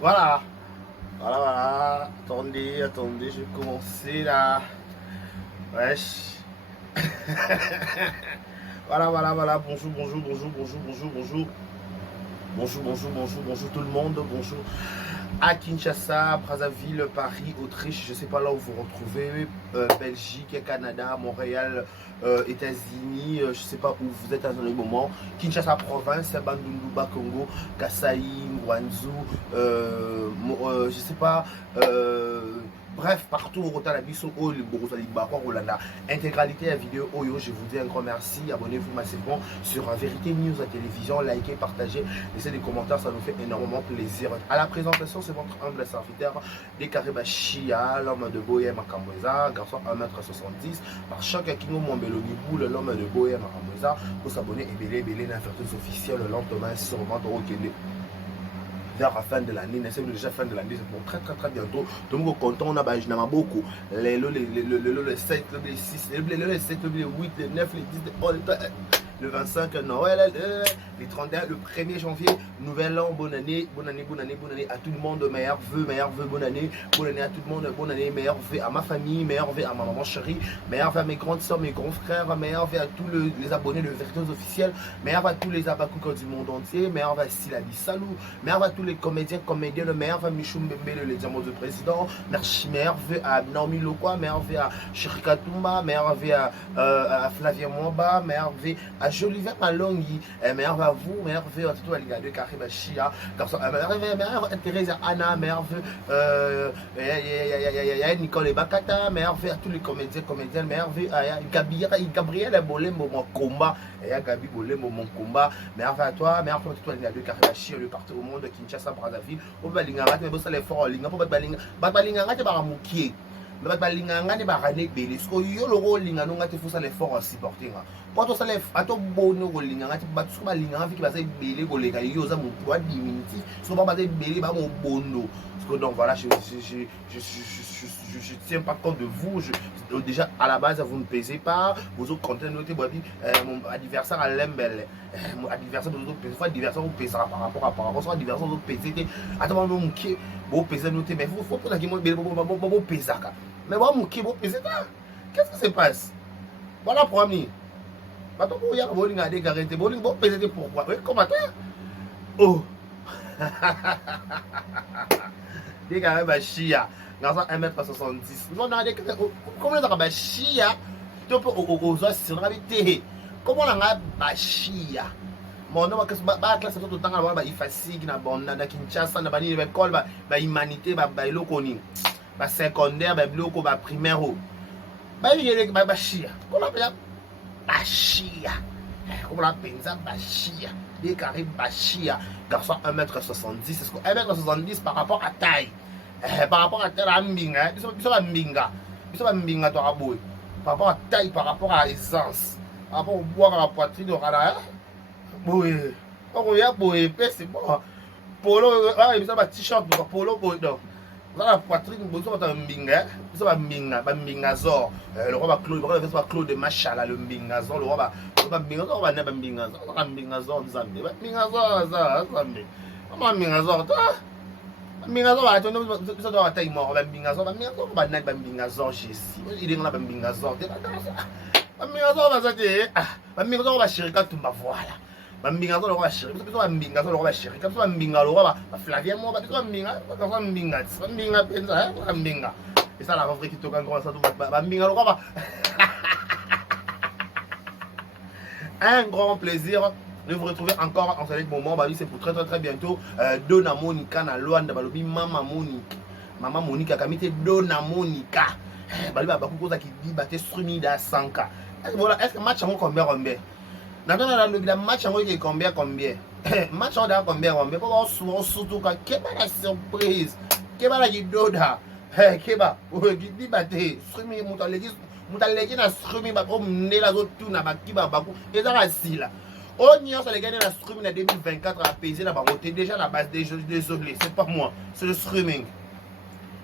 Voilà. Voilà. Attendez, je vais commencer là. Wesh. Voilà. Bonjour. Bonjour tout le monde. Bonjour à Kinshasa, Brazzaville, Paris, Autriche, je ne sais pas là où vous vous retrouvez, Belgique, Canada, Montréal, États-Unis, je ne sais pas où vous êtes à ce moment. Kinshasa province, Bandunduba, Congo, Kasaï, Ngwanzu, je ne sais pas. Bref, partout au Rotalabiso, au Borosaliba, Rolanda, intégralité de la vidéo Oyo, je vous dis un grand merci. Abonnez-vous massivement sur Vérité News à télévision, likez, partagez, laissez des commentaires, ça nous fait énormément plaisir. À la présentation, c'est votre humble serviteur, Dekariba Chia, l'homme de Boyem à Kamboza, garçon 1m70, par choc à Kingo Mombeloni Boule, l'homme de Boyem à Kamboza, pour s'abonner et belé, l'inferteuse officielle, lentement, sûrement, au Kenya. Vers la fin de l'année, c'est déjà fin de l'année, c'est pour très bientôt. Tout le monde est content, on a beaucoup. Le 7, le 6, le 7, le 8, le 9, le 10, le 25 Noël, le 31, le 1er janvier, nouvel an, bonne année à tout le monde, meilleurs vœux, bonne année à tout le monde, bonne année, meilleurs vœux à ma famille, meilleurs vœux à ma maman chérie, meilleurs vœux à mes grandes soeurs, mes grands frères, meilleurs vœux à tous les abonnés de Vérité officielle, meilleurs vœux à tous les abakoukas du monde entier, meilleurs vœux à Siladi Salou, meilleurs vœux à tous les comédiens, le meilleur vœux à Michou Mbembe, le diamant du président, meilleurs vœux à Naomi Lokwa, meilleurs vœux à Shirika Toumba, meilleurs vœux à Flavia Mwamba, meilleurs vœux à Jolivet Malongi, meilleurs à vous, meilleurs vœux à tout Liga de Kariba Chia, meilleurs à Thérèse Anna, meilleurs vœux à Nicole Bakata, meilleurs vœux à tous les comédiens, meilleurs vœux à Gabriel Bolembo mon combat, et à Gabi Bolembo mon combat, meilleurs vœux à toi, meilleurs vœux à tout Liga de Kariba Chia, le partout au monde, Kinshasa, Brazzaville, au Balingara, mais vous allez faire Linga, pour Balingara, tu vas moukier. Mais balinganga ne barane belé sko yo logo linga no ngati fusa le fort supporter nga poto sale ato bono go linga ngati batsu ba linga fiki ba se belé go lega yo za mo 3 minutes so ba se belé ba mo bono parce que donc voilà je tiens pas compte de vous déjà à la base vous ne pesez pas vous autres comptez noter mon adversaire à l'embel mon adversaire vous autres pesez fois adversaire vous pesera par rapport soit adversaire vous pesez attends mon qui beau peser noter mais vous faut pas que moi beau peser mais moi mon qui beau peser qu'est-ce qui se passe voilà premier bato pour ya bowling à des garanties bowling beau peser pourquoi oui comment oh des gars ba chia garçon 1m70 non non des comment ça ba chia tu peux aux sur la vérité comment on a ba chia mon nom que ba classe tout le temps ba ifasig na bonna na Kinshasa na bani école ba humanité ba eloko ni ba secondaire ba biloko ba primaire ba yele ba chia comment on ba chia comment on pensa ba chia des carrés ba chia garçon 1m70 est-ce que 1m70 par rapport à taille par rapport à taille mbinga biso ba mbinga to aboy par rapport à taille par rapport à aisance par rapport au bois à la poitrine orala boy on y a boy c'est bon polo ah il ba t-shirt polo boy donc la poitrine biso ba mbinga biso ba mbinga zor le roi ba Claude Machala le mbinga zor le roi ba mbinga zor ba ne ba mbinga zor nzambe ba mbinga zor za nzambe mama mbinga zor ta mbinga zor ba tono biso do ta imo ba mbinga zor ba na ba mbinga zor jesi il est là ba mbinga zor te ba mbinga zor ba za te ba mbinga zor ba Shirika Toumba voilà bambinga zo lokwa shiri biso bambinga zo lokwa shiri biso bambinga lokwa ba Flavia mo ba biso bambinga penza bambinga et ça la vrai qui toka ngoma ça tout bambinga lokwa ba un grand plaisir de vous retrouver encore en ce moment bah c'est pour très bientôt Dona Monica na Luanda balobi maman Monica kamite Dona Monica bali ba kukoza ki di ba te strumi da 100k voilà est-ce que match en combien Maintenant, le match est combien match en combien pour surtout quand quelle la surprise quelle la gidoda keba gidi bate strumi mutalegi na strumi ba omne la zo tuna ba kiba baku ezala sila on y a les gagner la streaming en 2024 à payer la baroté déjà la base des jeux désolé c'est pas moi c'est le streaming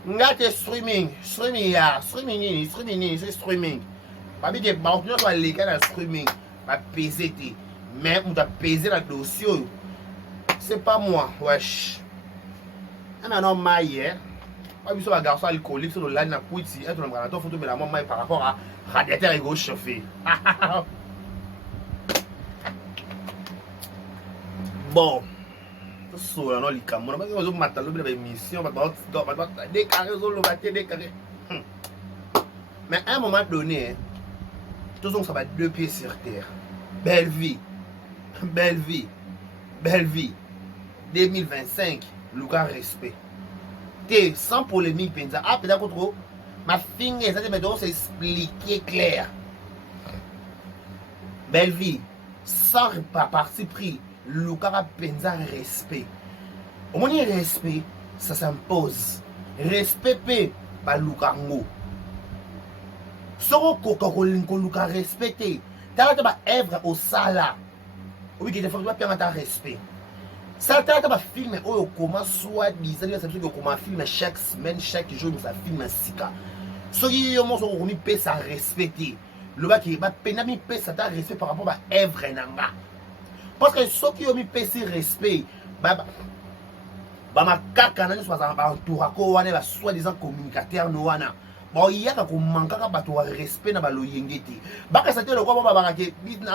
ngate streaming c'est streaming pas bien que bah on les gars la streaming va peser mais on doit peser la dossier c'est pas moi, wesh. Un homme maillé, pas sur un garçon alcoolique, sur le line à Pouiti, et tout le monde, photo, mais la maman par rapport à radiateur et gauche chauffé. Bon, c'est ça, non, les camerounais, parce que vous m'attendez, vous avez une mission, vous avez des carrés, vous avez des carrés. Mais à un moment donné, tout ça va deux pieds sur terre. Belle vie, belle vie, belle vie. 2025, Lucas respect. T'es sans polémique, pensa. Ah, peut-être trop. Ma fille, ça c'est expliquer clair. Belle vie, sans parti pris, Lucas pensa respect. Au moins, respect, ça s'impose. Respect, bah, Lucas ngo. Soro ko Lucas respecté. T'as la œuvre au sala. Oui, qui te faut pas ta respect. Ça t'as la film au comment soit disant c'est que comment film chaque semaine chaque jour nous ça film sika. So qui yo mo so ko mi pe ça respecter. Le ba qui ba pena mi pe ça ta respect par rapport à œuvre nanga. Parce que so qui yo mi pe si respect ba ma kaka na soit ba entoura ko wana ba soit disant communicateur no wana. Bon, il y a qu'on manque à battre respect na balo yengeti. Baka sa te le kwa baba ke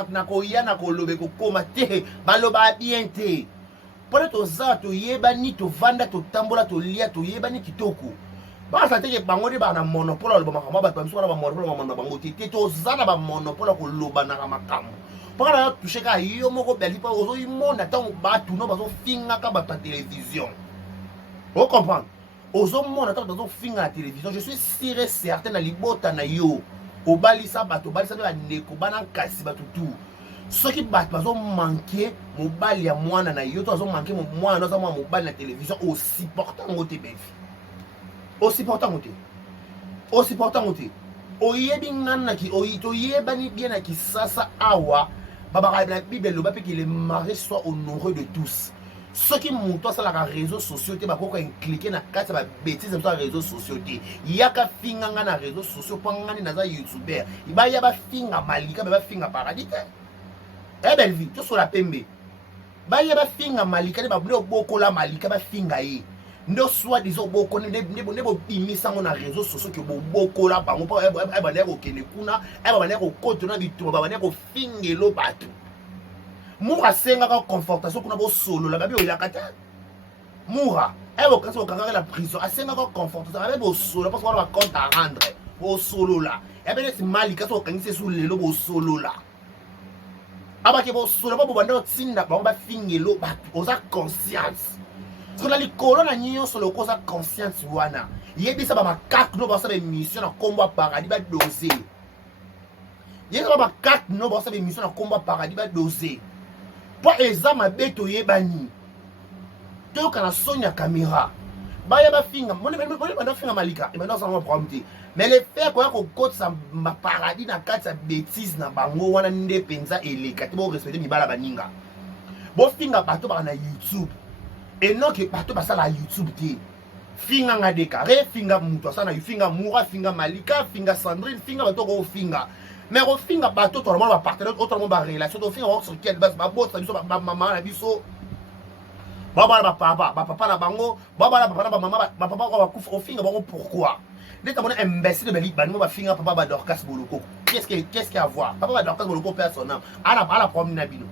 na ko ya na ko lobe ko komate baloba bien te. Pour to za to yeba ni to vanda to tambola to lia to yeba ni kitoko. Baka sa te ke bango de ba na monopole lo ba makama ba pamso na ba monopole ba manda bango te to za na ba monopole ko loba na makamo. Pour na toucher ka yo moko beli pa ozo imonda tango ba tu no ba zo finga ka ba télévision. Vous comprenez? Aux hommes, on attend dans un film à la télévision. Je suis sûr et certain na libota na yo. Au balisa bato, balisa de la neko, banan kasi bato tout. Ceux qui battent, ils ont manqué mon bal ya moi na yo. Ils ont manqué mon moi na mon bal na télévision aussi portant au TV. Aussi portant au TV. Aussi portant au TV. Oyebi ngana ki oyito yebani bien na ki sasa awa. Baba la Bible le bape que les maris soient honorés de tous. Ceux qui montent sur les réseaux sociaux, ils vont cliquer sur la bêtise sur les réseaux sociaux. Il y a des filles sur les réseaux sociaux, il y a des youtubeurs, il y a des filles à Malika, il y a des filles à Paradis. Eh belle vie, tout sur la PMB. Il y a des filles à Malika, il y a des filles à Malika, il y a des filles à Malika. Nous soit disons beaucoup de bimi sur les réseaux sociaux que beaucoup là, par exemple, il y a des Kenekuna, il y a des Kotuna, il y a des filles à Moura senga ka confortation kuna bo solo la babi oyaka ta Moura e bo kasi okanga la prison asenga ka confortation babi bo solo parce qu'on va compte à rendre bo solo là e bene si mali kasi okangise sous lelo bo solo là abaki bo solo bo banda tinda ba ba fingelo ba oza conscience parce que la likolo na nyo solo ko sa conscience wana yebisa ba makak no ba sa mission na combat paradis ba doser yebisa ba makak no ba sa mission na combat paradis ba doser. Pour examen beto yebani to kana sonya caméra ba yeba finga mon finga malika et maintenant ça va prendre mais le fait quoi ko côte ça ma paradis na carte sa bêtise na bango wana nde penza eleka te bo respecter mibala baninga bo finga bato ba na YouTube et non que bato ba ça la YouTube te finga ngadeka re finga muto ça na finga Moura finga Malika finga Sandrine finga bato ko finga. Mais au fin de bateau, tout le monde va partenaire, autrement va relation. Au fin, on va sur quelle base, ma bosse, ma maman, la biso. Baba, papa, la bango, baba, papa, maman, papa, on va couper au fin de bango, pourquoi? Dès que mon imbécile de Béli, on va finir papa, va Dorcas Boloko. Qu'est-ce qu'il y a à voir? Papa, va Dorcas Boloko, personne. À la promenade Nabino.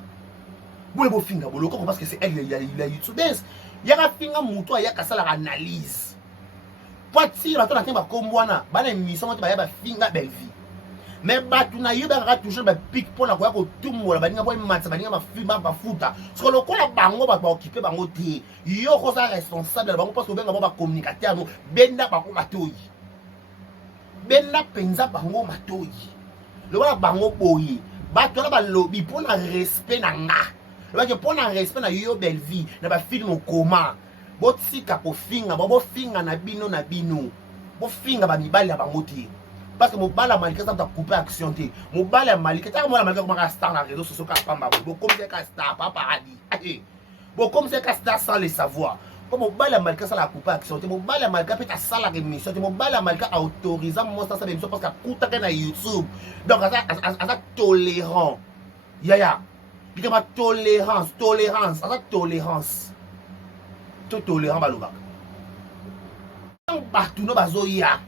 Vous voulez vous finir Boloko parce que c'est elle, il y a YouTube. Il y a un finger mouton, il y a qu'à ça l'analyse. Pas si, la tonne a comme moi, bah, l'émission, il y a un finger belle vie. Mais batuna yoba toujours ba pic pour la quoi ko tumola baninga boy matsa baninga ba filma ba futa parce que le ko la bango ba occuper bango te yo ko sa responsable bango parce que benga ba communicateur no benda ba ko matoyi benda penza bango matoyi le ba bango boyi bato la ba lobby pour na respect na nga le ba que pour na respect na yo belle vie na ba film koma bo tsika ko finga bo finga na bino bo finga ba mibali ya bango te. Parce que mon bal à Malika, ça t'a coupé action. Mon bal à Malika, tu moi la Malika, comment star dans les réseaux sociaux, comme c'est qu'un star, pas paradis. Bon, comme c'est qu'un star sans les savoir. Comme mon bal à Malika, ça l'a coupé action. Mon bal à Malika, peut être ça la rémission. Mon bal à Malika, autorisant moi ça émission parce qu'à coûte à YouTube. Donc, à ça tolérant. Yaya. Il y a tolérance, tolérance, tolérance. Tout tolérant balobak. Partout no bazoya.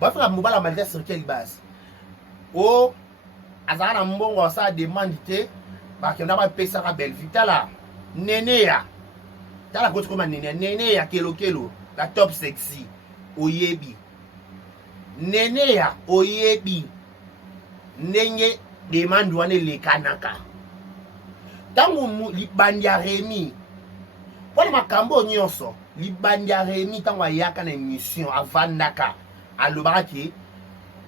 Ba fa mobala malika sur quelle base? Oh, azana mbongo sa demande te ba ke na ba pesa ka Belleville tala. Nene ya. Tala ko comme nene ya kelo la top sexy oyebi. Nene ya oyebi. Nenge demande wane le kanaka. Tango libandi ya Rémi. Pour makambo nyonso, libandi ya Rémi tango ayaka na émission avandaka. Alobaki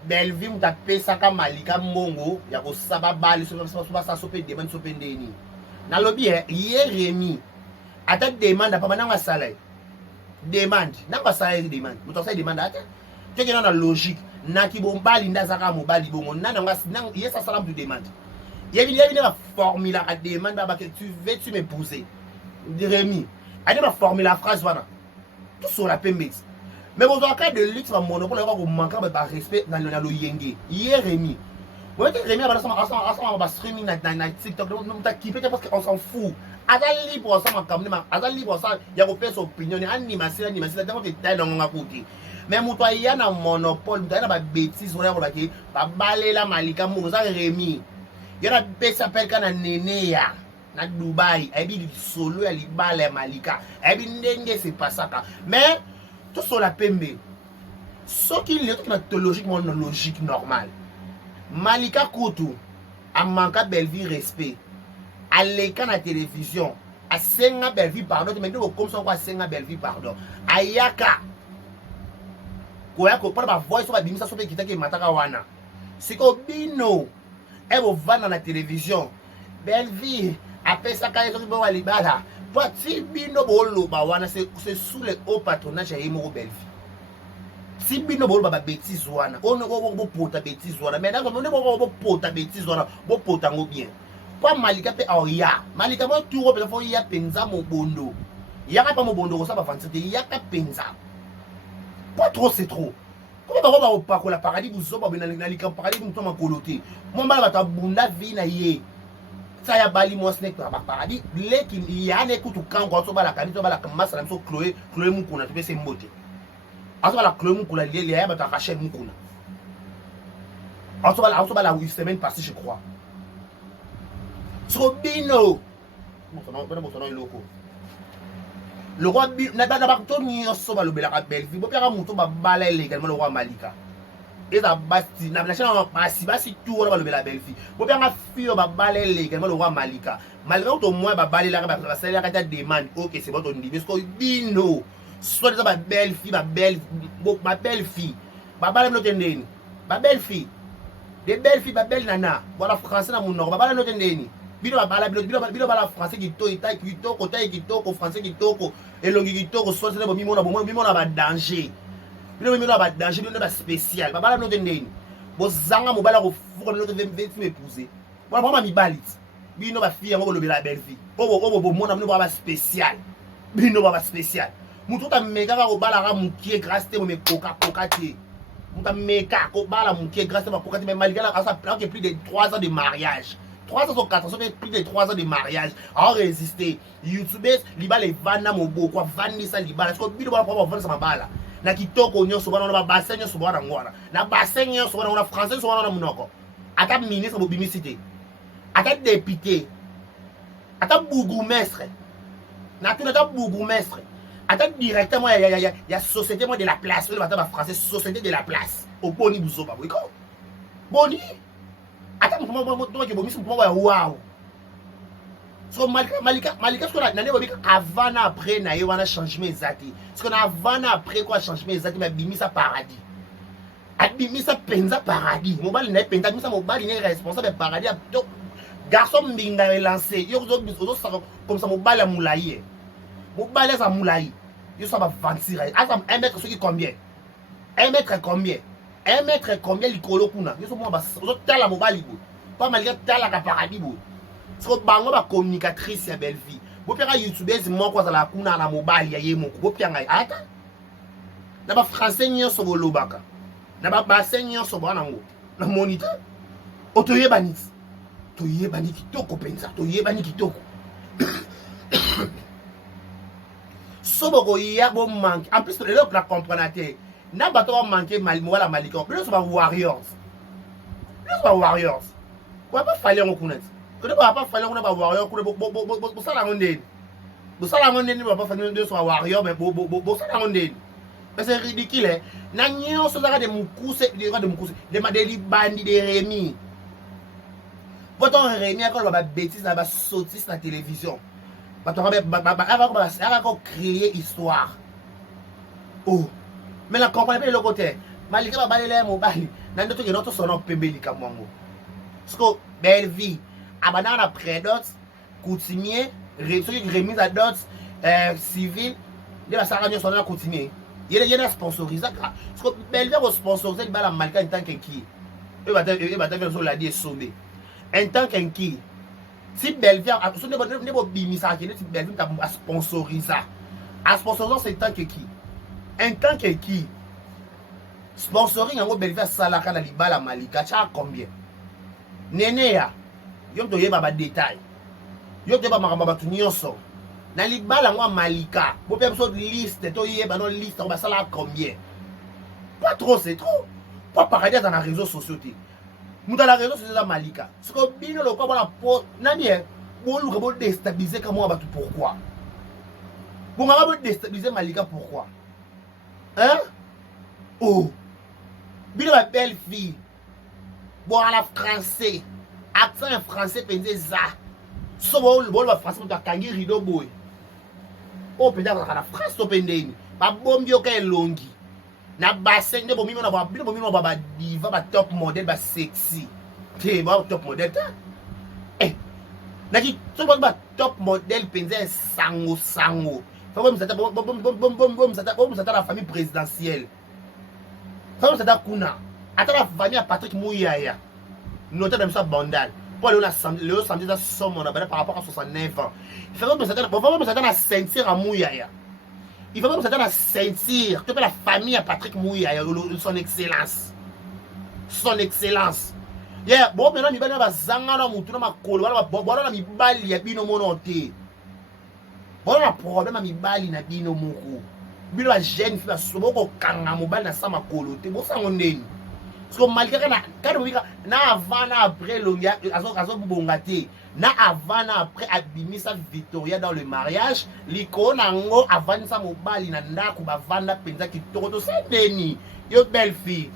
Belleville muta pesa ka malika mbongo ya ko saba bali so sa sope demande sope ndeni. Na lobi ye Rémi. Ata demande pa bananga salaire. Demande, nanga salaire demande. Muta sa demande ata. Tu es dans la logique. Naki bombali ndazaka mobali bongo nanga nang yesa salam tu demande. Il y a une formule à demande que tu veux m'épouser. Rémi, il y a une formule à phrase voilà. Tout sur la PMX. Mais vous avez un cas de luxe à monopole, vous manquez de respect dans le yenge. Hier Rémi. Vous avez Rémi à streaming dans TikTok, nous t'as kiffé parce qu'on s'en fout. Azali libre ça m'a camé, azali libre ça, il y a une opinion, animation, d'abord que t'as dans mon côté. Mais mon toi il y a un monopole, il y a une bêtise, on va dire, va balayer la malika, mon Rémi. Il y a une bête s'appelle kana Nene ya na Dubaï, et puis solo elle balaye malika, et puis ndenge c'est pas ça. Mais tout sur la PMB. Ce qui est logiquement logique normal. Malika Koutou a manqué Belleville respect. À l'écran à la télévision, à Senga Belleville pardon, mais nous comme ça on va Senga Belleville pardon. Ayaka. Quoi que pas ma voix sur la bimisa sur qui t'a mataka wana. C'est que bino elle va dans la télévision. Belleville après ça quand ils sont bon à libala. Si bino bolo ba wana c'est sous le haut patronage ya Yemo Belleville. Si bino bolo ba bêtise wana, on ne va pas bêtise wana, mais là on ne va pas bêtise wana, bo potango bien. Pas Malika pe ya. Malika mo tour pe fo ya penza mo bondo. Ya ka pa mo bondo ko sa ba fantsete ya ka penza. Pas trop c'est trop. Comment on va pas ko la paradis vous zoba na lika paradis muto makolote. Mo mbala ba bunda vi na ye. Ça ya bali mo snack ba paradis leki ya ne kutu kango so bala kanito bala kamasa na so Chloé mukuna to pe se mbote. Aso bala Chloé mukuna lié ya ba ta Rachel mukuna. Aso bala une semaine passée je crois. So bino. Bon loko. Le roi na ba to ni so ba lobela ka Belleville. Bo pera muto ba bala légalement le roi Malika. Et ça basti na chaîne basi tout ba lobela Belleville. Bo pera fio ba bala légalement le roi Malika. Malgré au moins ba bala la ba salaire ka ta demande. OK, c'est bon ton dit parce que bino soit ça ba belle fille ma belle fille. Ba bala no tendeni. Ba belle fille. Des belles filles ba belle nana. Voilà français na mon nord. Ba bala no tendeni. Bino bala français qui kitoko français kitoko elongi kitoko soit c'est bon mimona ba danger. Bino ba danger bino ba spécial. Bala no tendeni. Bozanga mobala ko fuko no te m'épouser. Voilà vraiment mi balit. Bino ba fille ngo lobela belle fille. Bo mona bino ba spécial. Bino ba spécial. Mutu ta meka ko bala ka mukie grâce te me coca te. Mutu meka ko bala mukie grâce te coca te mais malgré la ça prend plus de 3 ans de mariage. 3 ans ou 4 ans, ça fait plus de 3 ans de mariage. À résister. YouTubers, liba les vana mobo, quoi, vani ça liba. Est-ce que bino ba vendre ça mabala? Na kitoko nyonso bana na bassin nyonso bana ngwana. Na bassin nyonso bana na français so bana na munoko. Ata ministre bo bimisité. Ata député. Ata bourgmestre. Na tout ata bourgmestre. Ata directement ya société moi de la place. Le bata français société de la place. Au boni buzo ba biko. Boni. Attends, wow. So Malika, ce qu'on a avant après, na a changement exact. Ce qu'on a avant après quoi changement exact, mais bimi sa paradis. Bimi sa penza paradis. Mobile n'est penza, bimi sa mobile n'est responsable paradis. Garçon mbinga est lancé. Yo comme ça mobile a moulaye. Mobile sa moulaye. Yo ça va 26. Attends, 1 mètre ce qui combien? 1 mètre combien? 1 mètre combien likolo kuna? Yo so mo ba so tala mobali bo. Pas malgré tala ka paradis bo. So bango ba communicatrice ya Belleville. Bo pera YouTubers mo kwa la kuna na mobali ya Yemo. Bo pia ngai ata. Na ba français nyonso bo lobaka. Na ba bassin nyonso bo na ngo. Na moniteur. Otoye banit. toyebani kitoko penza toyebani kitoko soboko ya bo manque en plus le la comprendre na bato ba manquer wala malika le so ba warriors quoi pas fallait on connaître que ne pas fallait on ba warriors ko bo sala ngondeni bo sala ngondeni ba fallait de so warrior mais bo sala ngondeni mais c'est ridicule na nyonso zaka de mukuse de libandi de Rémi. Pourtant Rémi a quand ba bêtise na ba sottise na télévision. Ba to ba créer histoire. Oh. Mais la compagnie de l'autre côté, malika ba balele mobile, na ndoto ke noto sono pembeli ka mwango. Parce que belle vie, abana na prédot, coutumier, remise à dot civil, de la saranya sono coutumier. Il y a sponsorisé parce que belle vie va sponsoriser la malika en tant que qui. Et ba ta sur la die sommet. En tant que qui. Si belle vie a ne bo bimisa ki ne si belle vie ta sponsoriser. A sponsoriser c'est tant que qui. En tant que qui sponsoring yango belvia salaka na libala malika cha combien nene ya yo to yeba ba détail yo to yeba makamba batu nyonso na libala ngwa malika bo pe so liste to yeba no liste ba sala combien pas trop c'est trop pas paradia dans les réseaux sociaux té muta la réseaux sociaux za malika ce que bino lo ko bona po nani e bo lu ko déstabiliser comme batu pourquoi bon on va déstabiliser malika pourquoi hein oh bino ba belle fille bon à la français accent français pensez ça so bo ba français to kangi rido boy o penda ka na France to pendeni ba bombi o ka elongi na bassin de bombi na ba bino bombi no ba diva ba top model ba sexy te ba top model ta naki so ba top model pensez sango Fabom la famille présidentielle. Fabom ça kuna. Attends la famille à Patrick Mouyaya. Notez même ça bandal. Pour aller le samedi ça somme on a par rapport à 69 ans. Fabom ça la ceinture à Mouyaya. Il faut ça la ceinture que la famille à Patrick Mouyaya son excellence. Son excellence. Yeah, bon maintenant mi bana ba zanga na mutu na makolo wala na mibali ya bino monote. Bon la problème à mibali na bino moko. Bino la jeune fille soboko kanga mobali na sama kolote. Bo sango ndeni. Parce que malgré na quand bika na avant na après longia azo bongate. Na avant na après abimisa Victoria dans le mariage, liko nango avant sa mobali na ndako bavanda penza kitoko to sendeni. Yo belle fille.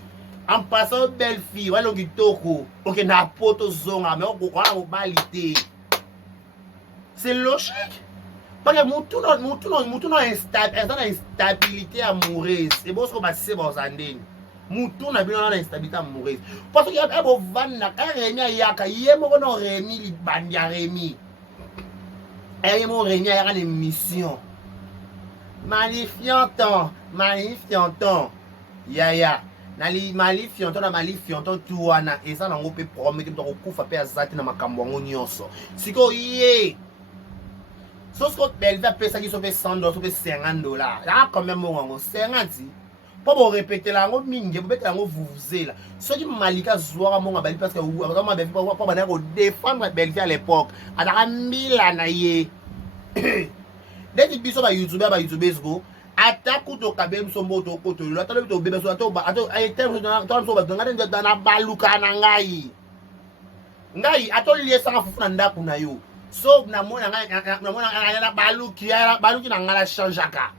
En passant belle fille, wala kitoko. OK na poto zonga mais on wala mobali te. C'est logique. Parce que mutu no instabilité amoureuse. C'est bon ce qu'on va se bozandeni. Mutu na bino na instabilité amoureuse. Parce que y a bo vanda ka Rémi yaka yemo ko no Rémi li bandia Rémi. Yemo Rémi ya une mission. Magnifianton. Ya. Nali malifianton na malifianton tu wana eza na ngope promettre to kufa pe azati na makambo ngo nyonso. Siko ye sauf que belle va payer ça qui sauve $100, sauve $50. Là quand même on 50. Pas pour répéter là on mingi, pour mettre là on vous là. Ceux qui malika zoa mon belle parce que vraiment belle pas bana ko défendre belle à l'époque. Ada mila na ye. Dès que biso ba YouTubers go attaque to kabem sombo to koto. Là talo to bebe so to ba ato ay terme to so ba ngade na baluka na ngai. Ngai ato lié ça fufu na ndaku na yo. So na mona na baluki na ngala changeaka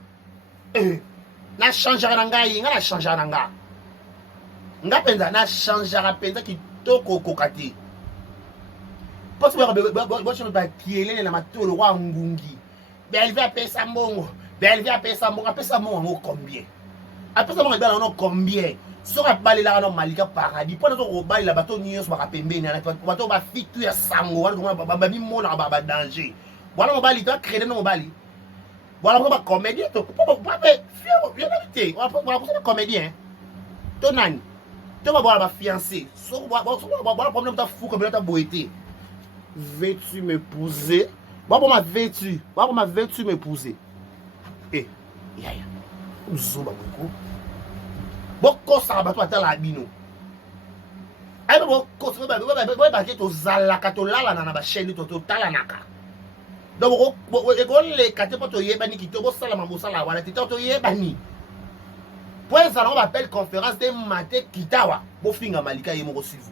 na changeaka na ngai ngala changeaka na nga penza na changeaka penza kitoko kokati parce que bo chama ba kielele na matolo wa ngungi belve apesa mbongo apesa mbongo combien apesa mbongo bala no combien soka balela no malika paradis po to balela bato nyos ba pembeni na bato ba fitu ya sango wana ko ba mi mona ba danger voilà mo bali to créer no bali voilà ko ba comédien to pas vérité on va pour ça comédien to nani to ba fiancé so ba problème ta fou comme ta boité veux-tu m'épouser pour ma veux-tu m'épouser ya uzoba beaucoup boko sa bato atala bino Aïe, bon, to zalaka to lala na ba chaîne to talanaka. Donc, les kate po to yebani ki to bo sala mambo sala wala ti to yebani. Point ça on appelle conférence de maté kitawa. Bo finga malika yemo s'il vous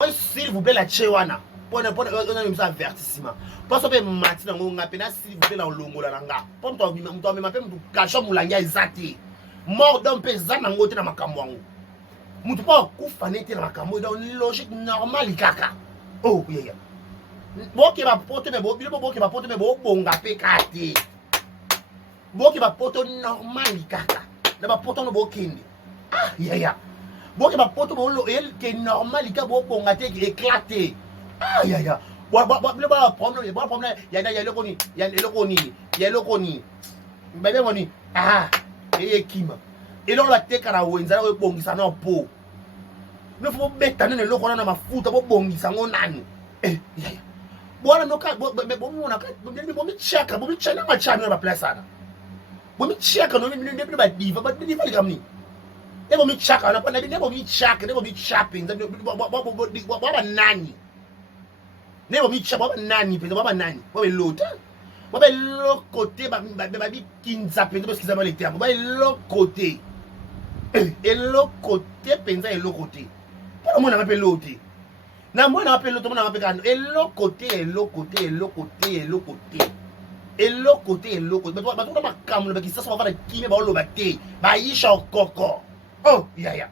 plaît. S'il vous plaît la chewana. On a un avertissement. Parce que matin on a peine s'il vous plaît la longola nanga. Pour to mi m'appelle mu kacho mulanga ezati. Mort d'un paysan na ngote na makambo wangu. Mutu pa kufa nete na makambo dans une logique normale kaka. Oh yeah. Boki ba poto me bo bilbo boki ba poto me bo bonga pe kati. Boki ba poto normal kaka. Na ba poto no bokindi. Ah yeah. Boki ba poto bo lo el ke normal ka bo bonga te éclaté. Ah yeah. Bilbo problème ya lokoni. Bébé moni. Ah et kima. Et là la teka na wenza we bongisa na po. Ne faut beta ne lokona na mafuta bo bongisa ngonani. Yeah. Bwana noka bomona ka bomi chaka na machana na place sana. Bomi chaka no mi ba diva ba diva likamni. E bomi chaka na pana ne bomi chaka ne bomi shopping ba nani. Ne bomi chaka ba nani pe ba nani. Ba be lota. Ba be l'autre côté ba bi kinza pe parce qu'ils ont les termes. Ba l'autre côté. Et l'autre côté penza et l'autre côté. Pas mon appelle l'autre. Na moi na appelle l'autre, mon appelle kan. Et l'autre côté, et l'autre côté, et l'autre côté, et l'autre côté. Et l'autre côté, et l'autre côté. Ba tout ba kam le qui ça va faire qui me ba lo ba té. Ba yisha koko. Oh, ya.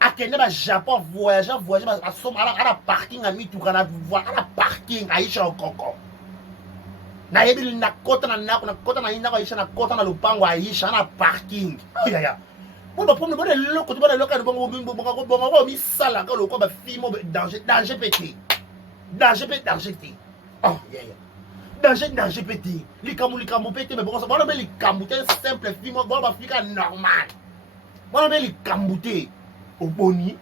Akende ba Japon voyager ba som ala parking ami tout kana voir ala parking aisha koko. Na yebi na kota na kota na ina ba yisha na kota na lupango aisha na parking. Oh, ya. Bon ba problème bon le côté bon le cas bon mi sala ka lo ko ba fimo danger pété. Oh yeah. Danger pété. Likamu pété mais bon ça bon be likamu té simple fimo bon ba fika normal. Bon be likamu té o boni.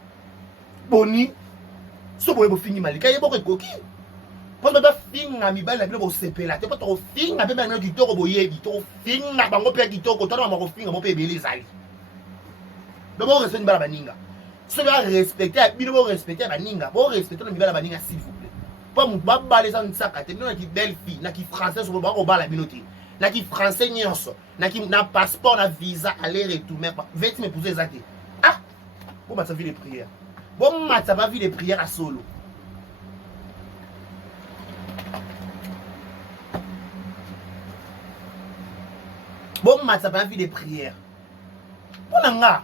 So bo fini malika yebo ko koki. Parce que ba finga mi ba la bo sepela. Te pas trop finga be na du toko boyebi. To finga bango pe du toko to na mo finga mo pe belezali. D'abord, respecter la baninga. Si vous respectez, vous respectez la baninga. Vous respectez la baninga, s'il vous plaît. Pas mon baba les gens de ça, nous avons une belle fille, qui français sur le bas au bas la minoté. Qui français nyonso, qui n'a passeport, n'a visa, aller-retour, mais vêtements m'épouser exact. Ah, bon, bah ça vit les prières. Bon, bah ça va vivre les prières à solo. Bon, bah ça va vivre les prières. Bon, là.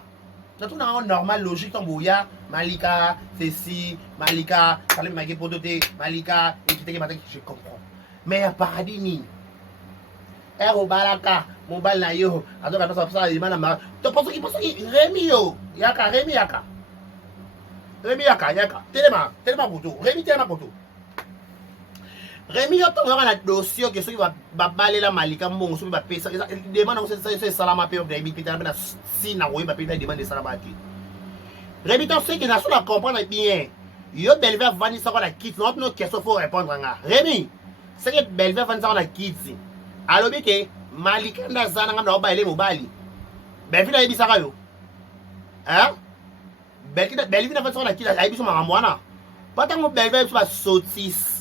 Dans tout normal, logique, Tambouya, Malika, ceci, Malika, Salim Magé Podoté, Malika, et je comprends. Mais il y a paradis ni. Balaka, mon bal na yo, alors quand ça, il m'a marre. Tu penses qu'il Rémi yo, Yaka, tellement pour Rémi tellement pour tout. Rémi yo ton un dossier que celui va baler la Malika mon celui va payer ça demande c'est salama payer Rémi Peter na si na oui va payer demande salama qui Rémi ton ce que na la comprendre bien yo Belver vani ça la quitte notre question faut répondre nga Rémi c'est que Belver vani ça la quitte alors bien que Malika na zana nga ba ile mobali Belver na yebisa yo hein Belver na vani ça la quitte ayibiso maramwana pas tant Belver soit sautis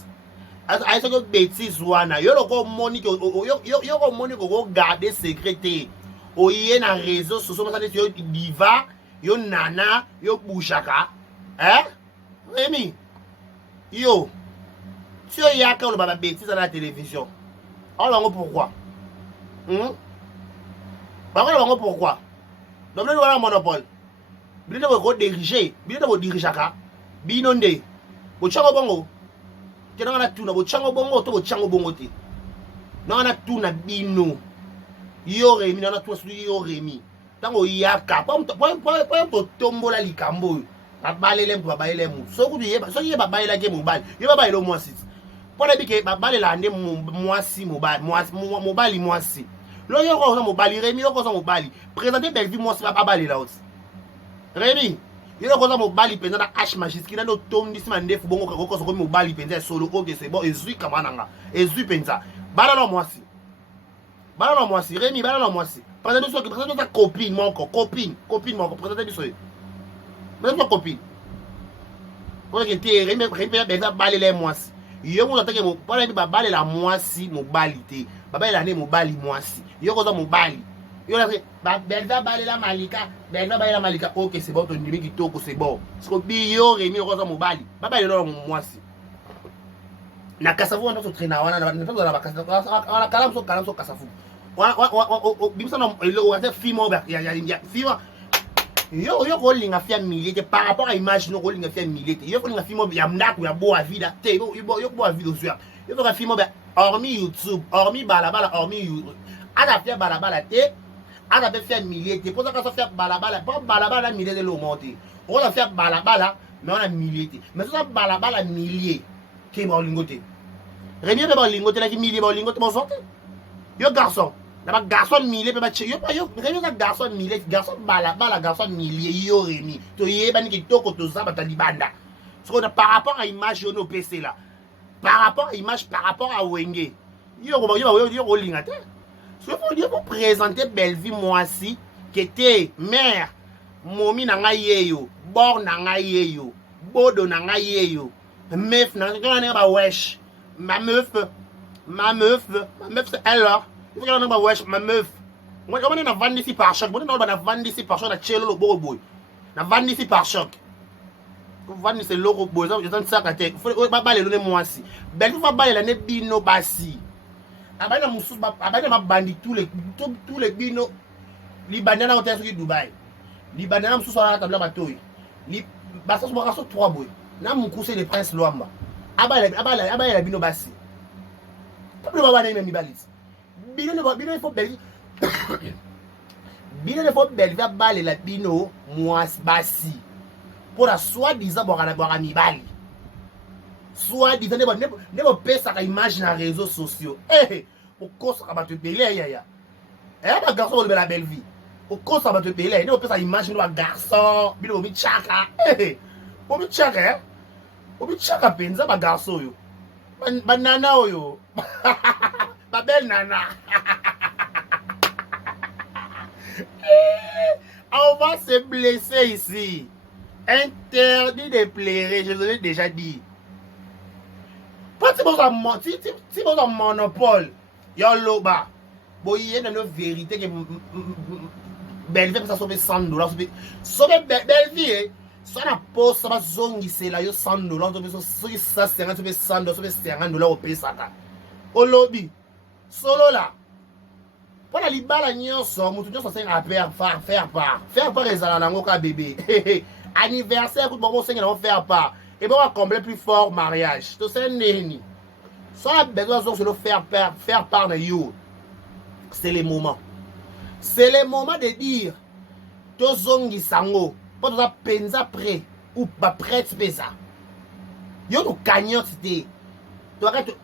I say bêtise wana yo loko moni ko yo ko moni ko garder secret o yé na réseau sociaux ça yo diva yo nana yo bouchaka hein Rémi yo si yo yaka le baba bêtise à la télévision alors pourquoi pourquoi donc le voilà monopole bino ko diriger bino ko dirigeaka binonde bo chango bongo kena na tuna bo chango bongo to bo chango bongo te na tuna bino yo Rémi na tuna su yo Rémi tango yaka pa to tombola likambo babalele mpo babalele mu soku yeba so yeba balela ke mobali yeba bailo mwasi pona bike babalela nde mwasi mobali mwasi lo yo ko mobali Rémi yo ko mobali présenter belle vie mwasi babalela aussi Rémi il y a un mobali pendant la H magique qui n'a pas tombé si mandé faut bon ko ko mobali pendant solo ok c'est bon ezui kamananga ezui penza balalo mwasi Rémi balalo mwasi présente ta copine mon copine mon présente biso Mais c'est copine. Pour que tu aies balé les mois-ci. Yo mo atake mo para bi babale la moisi mo balite babale la ne mo bali moisi yo ko za mo bali yo la belva bale la malika OK c'est bon ton numéro qui toko c'est bon parce que bi yo remi ko za mo bali babale lo moisi na kasavu ndo traîner wana na ndo la bakasa wana kalamso kasavu wana bimsa na lo wa fimo ya fimo yo ko linga fia milite par rapport à image no ko linga fia milite yo ko linga fimo ya mndako ya boa vida te yo boa vida sur yo ko fimo ba hormis YouTube hormis balabala hormis YouTube ada fia balabala te ada be fia milite pour ça ka fia balabala pas balabala milite lo monter on va faire balabala mais on a milite mais ça balabala millier ke ba lingote remi ba lingote la ki millier ba lingote bon sorte yo garçon là garçon millier peut battre yo rémi ça garçon millier garçon balabala garçon millier yo rémi to yeba ni kitoko to za bata libanda ce qu'on a par rapport à image yo no PC là par rapport à image par rapport à Wenge yo lingate ce faut pour présenter Belleville Moisi qui était mère momi na ngai yo bor na ngai yo bodo na ngai yo meuf na ngai ba wesh ma meuf c'est elle là. Il faut que wesh ma meuf. Moi on est vendre ici par choc. On est na vendre ici par choc na chelo lo boy. Na vendre ici par choc. Ko vendre c'est logo boy. Ça je ça ka te. Faut ba balé le moisi. Ben faut balé la ne bino basi. Abana musu abana ma bandi tous les bino libanais na hôtel sur Dubaï. Libanais na musu sur la table batoy. Li basa so raso 3 boy. Na mukuse le prince Luamba. Abala la bino basi. Pas le baba na mi balise. Bino il faut Belleville. Bino il faut Belleville balé la bino moas basi. Pour la soi-disant boire mi bali. Soi-disant ne pas pesa ka image na réseaux sociaux. Au cause ça va te belé ya. Ba garçon de la Belleville. Au cause ça va te belé, ne pas pesa image no garçon, bino mi chaka. O mi chaka. O mi chaka penza ba garçon yo. Banana yo. Ma belle nana. On va se blesser ici. Interdit de pleurer, je vous l'ai déjà dit. Pas si vous avez un monopole, yon loba. Bon, il y a une vérité que Belleville peut sauver $100. Sauver Belleville, ça n'a pas ça va zongi c'est là, yon $100. Sauver ça, $100, sauver $50 au pays ça. Au lobby. Solo là. Pour la libala nyonso, mutu nyonso c'est à faire part les alango ka bébé. Anniversaire pour bon seigneur on faire part. Et bon on va combler plus fort mariage. To c'est neni. So la besoin de le faire part de you. C'est le moment. C'est le moment de dire to zongi sango. Pas to penza prêt ou pas prêt pesa. Yo no cagnotte c'était. Tu arrête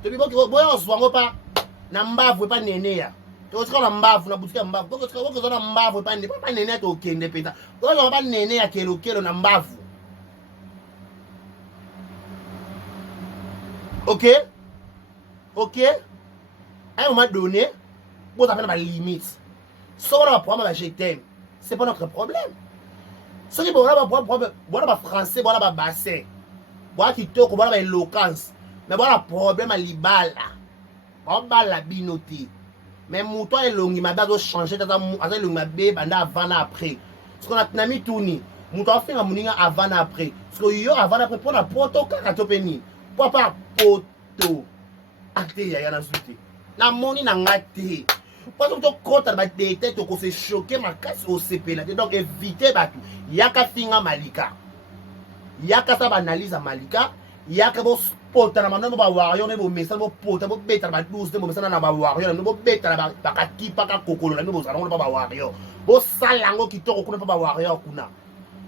tu dis que boyo zwango pa na mbavu pa nene ya. Tu tra na mbavu na boutique mbavu. Donc tu tra na mbavu pa nene pa nene to kende peta. Tu tra pa nene ya kelo na mbavu. OK? À un moment donné, vous avez ma limite. Si on a un problème, je t'aime. C'est pas notre problème. Ce qui est bon, on a un problème, on a un français, on a un bassin. On a un kitoko, on a une éloquence. Mais on a un problème à l'ibala. On a la binoté. Mais mouton et longi, ma date doit changer. Avec le mabé, avant après. Parce qu'on a mis tout ni. Mouton fait un mouninga avant après. Parce que yo avant après, pour la poto, kakatopeni. Pour pas poto. Acte ya na souté. Na moni na ngate. Parce que tu comptes ba détail to ko se choquer ma casse au CP là. Donc éviter batu. Yaka finga malika. Yaka sa analyse à malika. Yaka bo spota na mano ba wario ne bo message bo pota bo beta ba 12 bo message na ba wario ne bo beta ba kati pa ka kokolo na bo salon ba wario. Bo salango kitoko kuna ba wario kuna.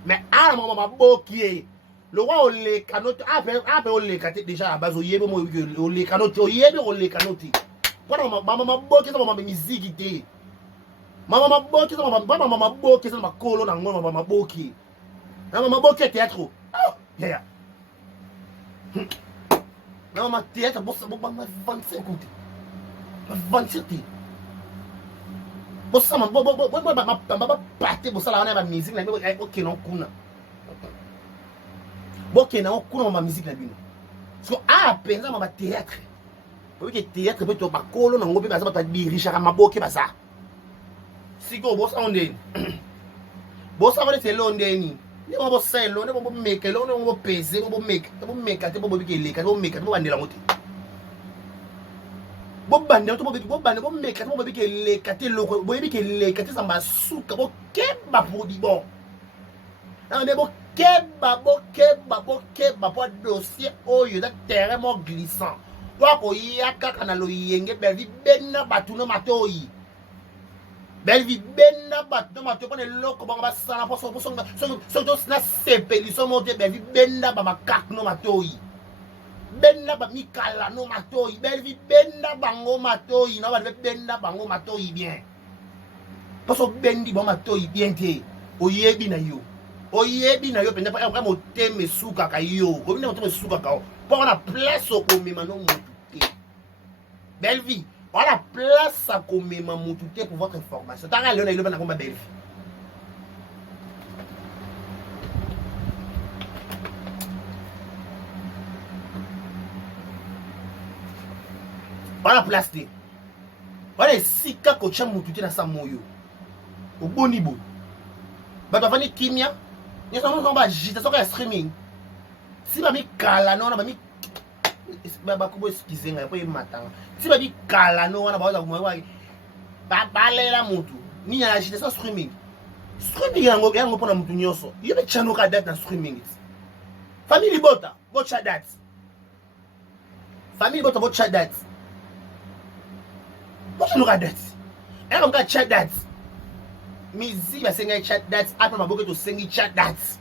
Mais à mama bokie. Le roi on les canotes après on les canotes déjà à base au yebe mo on les canotes au yebe on les canotes. Maman boki ça maman musique té. Maman boki ça maman boki ça ma kolo na ngoma maman boki. Maman boki théâtre. Oh yeah. Maman théâtre bossa maman 25 côté. 27. bosama bapate bosala wana ya bamusike na bino okena okuna bokena okuna ma musique na bino parce que mpenza ma batéâtre oyeke théâtre mpe to bakolo nango mpe baza bato badirigaka maboke baza sikoyo bosango ndeni bosango neti elo ndeni nde bongo bosala elo nde bongo bomeka elo nde bongo bopese bomeka te bobobika eleka te bomeka te bobandela yango te bobandela to bobanda bomeka te bobobika eleka te eloko boyebika eleka te samba suka bokeba produit bon nde bokeba po dossier oyo eza terrain mo glissant wakoya kaka na loyenge belvi benda bato no matoyi belvi benda bato no matoyi mpona eloko bango basala mpo soki tosina sepeliso mo te belvi benda bamakak no matoyi benda bamikala no matoyi belvi benda bango matoyi na balve benda bango matoyi bien mpo so bendi bango matoyi bien te oyebi na yo mpenza mpo motema esukaka yo kobina motema esukaka o mpo wana place okomema no motu te belle vie wana place akomema motu te pour votre information tanga leo na iloba na komba belle vie wana place te wana esika kotya motu te na sa moyo oboni bo bato bafani kimia nyonso yango bagita soki ya streaming si bamikala no wana bakubo eskize ngai mpo ematanga si babikala no wana balela motu nini ya agitation streaming yango mpona motu nyonso yo mpe tyanuka date na streaming famille libota botya date botya date botyanuka date eka moka tya date musique basengai chat date apa maboke tosengi chat date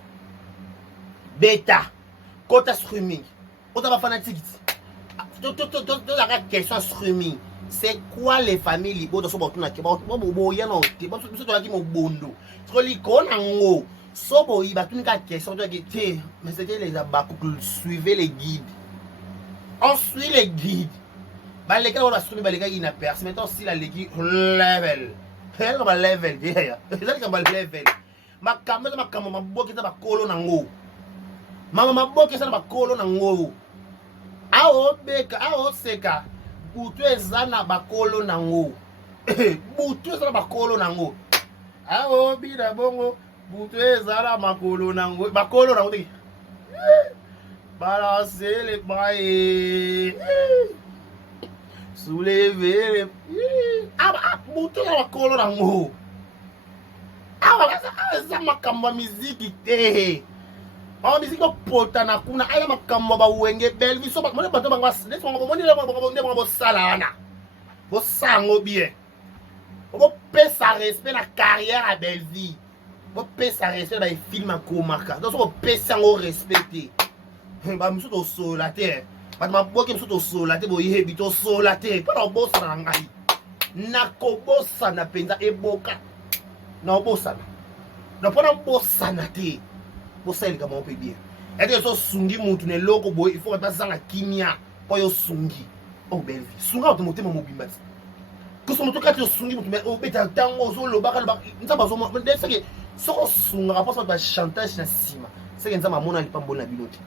beta kota streaming ota bafanatique tozaka question streaming c'est quoi les familles libota so batunaki boyana te biso tolaki mobondo siko likona ngo so boyi batunika question toyaki te mais c'était les abacouple suivez les guides on suit les guides balekaki wana streaming balekaki inaperce maintenant si laleki level eza ba level ezalika ba level makambo eza makambo maboke eza bakolo nango maboke eza na bakolo nango aobeka aoseka butu eza na bakolo nango butu eza na bakolo nango aobina bongo butu eza na bakolo nango te balancer les bras soulever butu na bakolo nango eza makambo ya miziki te miziki opotana kuna aya makambo ya bawenge belvi so moni bato bango bosala wana bosango bien bopesa respect na carrière ya belvi bopesa respect na bafilme akomaka donc so bopesa yango respect te bamisu tosola te bato maboke misu tosola te boyebi tosola te mpona obosana na ngai nakobosana mpenza eboka na obosana na mpona bosana te bosalelika mao mpe bien ete so sungi mutu na eloko boye il faut bazanga kimia mpo yo sungi belle vie sunga bato motema mobimba ti koso moto kati osungi mutu obeta ntango ozolobaka nzambe azomseke soko osungaka mposa bato bachantage na nsima seke nzambe amona lipamboli na bino te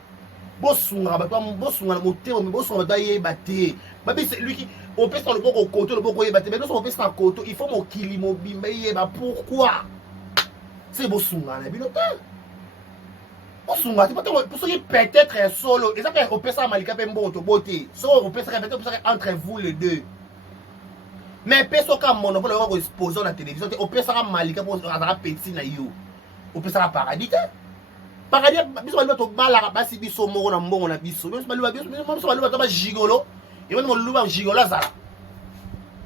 bosungaka bato bosunga na motema bosunga bato bayeba te babisa luki opesa loboko koto loboko oyeba te mais nyonso opesa na koto il faut mokili mobimba eyeba pourquoi se bosunga na bino te bosunga te soki peut-être solo eza mpe opesaka malika mpe mbongo tobote soki opesaka peut-être opesaka entre vous les deux mais mpe soki monopole oka koexpose na télévision te opesaka malika mpo azalaka petit na yo opesaka paradis te paradis biso baliba tobalaka basi biso moko na mbongo na biso biso baliba to bagigolo ebani moluba gigolo azala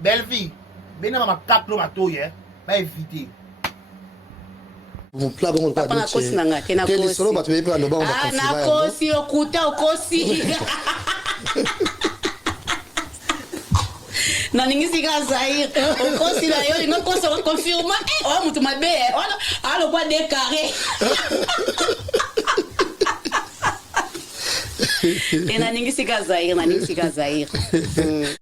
belle vie bena bamakap no batoye baevite nakosi na nga te nakosi okuta okosi naningisi ka Zaire okosi na yo lingo kosa confirma oya mutu mabe alokwa décarré naningisi ka Zaire